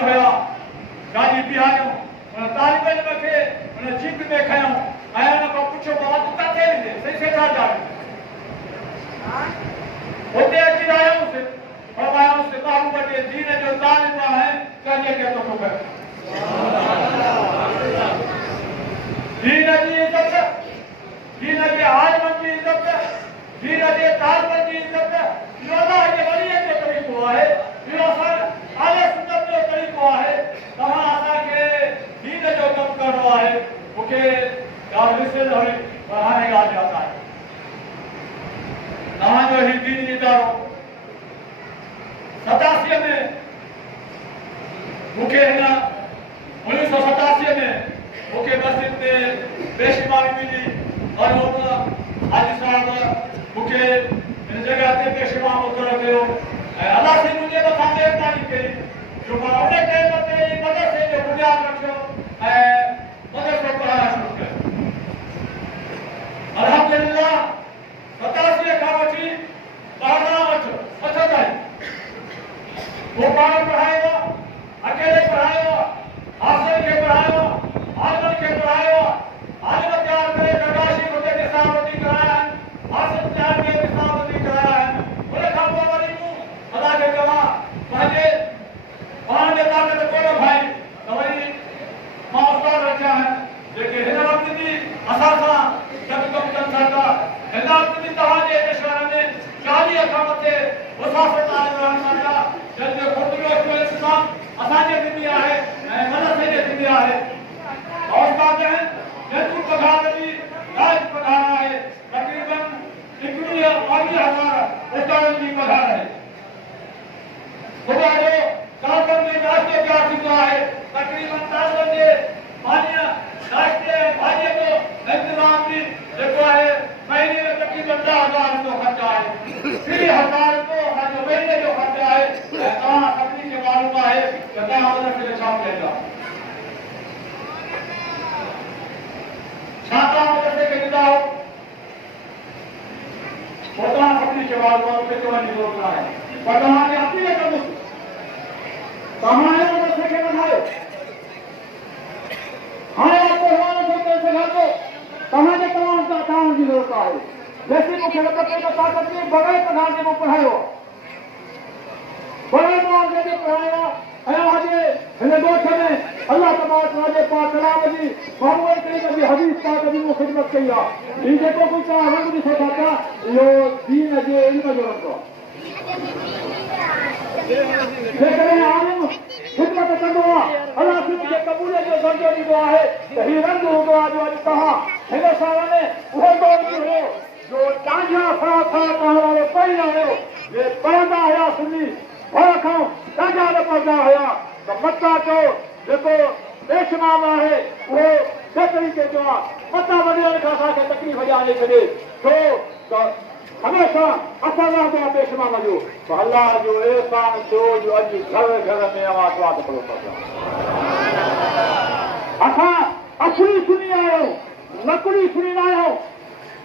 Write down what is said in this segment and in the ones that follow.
हुया गाड़ी बिहारियूं उन तालिब इल्म खे उन जीप में खयूं ऐं उन खां पुछियो बाबा तूं किथे वेंदे सही सेठा जा हुते अची आहियूंसि फरमायूंसि महबूब जे दीन जो तालिब आहे कंहिंजे के तोखे कर दीन जी इज़त दीन जे आलिमनि जी इज़त दीन जे तालिबनि जी इज़त इहो अलाह जे वलीअ जो तरीक़ो आहे इहो असां आले सुन्नत जो तरीक़ो आहे तव्हां असांखे दीन जो कमु करणो आहे मूंखे ॻाल्हि विसरियल हुई पर हाणे ॻाल्हि यादि आहे तव्हांजो ही दीनी इदारो 87 में मूंखे हिन 1987 में मूंखे मस्जिद में पेशवाई मिली और हाजी साहब मूंखे हिन जॻह ते पेशवा मुक़ररु कयो ऐं अलाह से मुंहिंजे मथां महिरबानी कई जो मां उन टाइम ते मदरसे जो बुनियाद रखियो ऐं मदरसो पढ़ाइणु शुरू कयो अल्हम्दुलिल्लाह 87 खां वठी 12 वटि अठ ताईं वो पाण पढ़ायो अकेले पढ़ायो हासिल खे पढ़ायो आलिमनि खे पढ़ायो आलिम तयार करे नगाशी हुते निसाब वधी कराया हासिल तयार करे निसाब वधी कराया उन खां पोइ वरी मूं अलाह खे चवां पंहिंजे पाण जे ताक़त कोन भाई त वरी मां उस्ताद रखिया आहिनि जेके हिन वक़्त बि असां सां गॾु कमु कनि था पिया हिन वक़्त बि तव्हांजे इशारे में 40 खां मथे मुसाफ़िर आहिनि रहनि था पिया जंहिंजो ख़ुदि इस्लाम असांजे ज़िम्मे आहे ऐं मदरसे जे ज़िम्मे आहे उस्ताद आहिनि जंहिंजो पघार बि जाइज़ पघार आहे तक़रीबन 21-22 उस्तादनि जी पघार आहे ख़ुदा जो तालिबनि में नाश्तो तयारु थींदो आहे तक़रीबन तालिबनि जे पाणीअ नाश्ते भाॼीअ जो इंतज़ाम बि जेको आहे महीने में तक़रीबन 10,000 जो ख़र्च आहे 30,000 जो महीने जो ख़र्च आहे ऐं तव्हां सभिनी खे मालूम आहे त तव्हां मदरसे खे छा कईंदा छा तव्हां मदरसे खे ॾींदा हो पोइ तव्हां सभिनी खे मालूम आहे मूंखे चवण जी ज़रूरत न आहे पर तव्हांखे अपील कंदुसि तव्हांजे मदरसे खे वधायो हाणे भॻवान जो सघां थो तव्हांजे तमामु ताक़त जी ज़रूरत आहे जैसे मूंखे लॻे थो त ताक़त में बग़ैर पघार जे मूं पढ़ायो बग़ैर मुआवज़े जे पढ़ायो ऐं अॼु हिन ॻोठ में अलाह तबारक व तआला पाक कलाम जी महबूब करीम जी हदीस पाक जी मूं ख़िदमत कई आहे हीउ जेको कुझु तव्हां रंग ॾिसो था पिया इहो दीन जे इल्म जो रंग आहे जेकॾहिं आलिम ख़िदमत कंदो आहे अलाह खे क़बूलियत जो दर्जो ॾींदो आहे त हीउ रंग हूंदो आहे जो अॼु तव्हां हिन साल में उहो दौर बि हुयो जो टांझा फड़ा पढ़ण वारो कोई न हुयो जे पढ़ंदा हुया सुनी घर खां टांझा न पढ़ंदा हुया त मता जो जेको बेशुमार आहे उहो ॿिए तरीक़े जो आहे मता वॾेरनि खां असांखे तकलीफ़ ॼाणे छॾे छो त हमेशह असां रहंदो आहे बेशुमार जो अलाह जो एहसान थियो जो अॼु घर घर में आवाज़ स्वाद करो था असां असली सुनी आहियूं नकली सुनी न आहियूं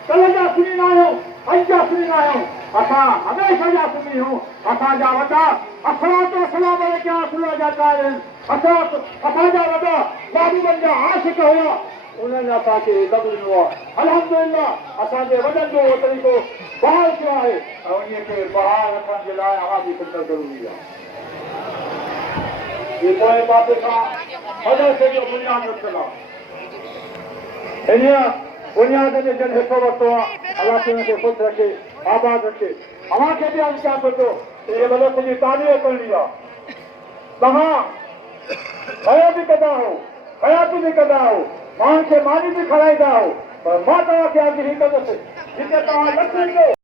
कल जा सुनी न आहियूं अॼु जा सुनी न आहियूं असां हमेशह जा सुनी आहियूं असांजा वॾा अस्सलाम अलैकुम रसूल जा कारिन असांजा वॾा महबूबनि जा आशिक़ हुया उन्हनि असांखे दब ॾिनो आहे अल्हम्दुलिल्लाह असांजे वॾनि जो उहो तरीक़ो बहाल कयो आहे ऐं उन खे बहाल रखण जे लाइ अवाज़ी ख़िदमत ज़रूरी आहे पोइ पासे खां मदरसे जो बुनियाद रखियल आहे इन बुनियाद में जन हिसो वरितो आहे अलाह खे हुनखे ख़ुशि रखे आबाद रखे अव्हांखे बि अर्ज़ु कयां थो पियो त इहे मदरसे जी तालीम करणी आहे तव्हां हयात बि कंदा हो हयाती बि कंदा हो माण्हुनि खे मानी बि खाराईंदा हो पर मां तव्हांखे अर्ज़ु ही कंदुसि जिते तव्हां लख ॾींदो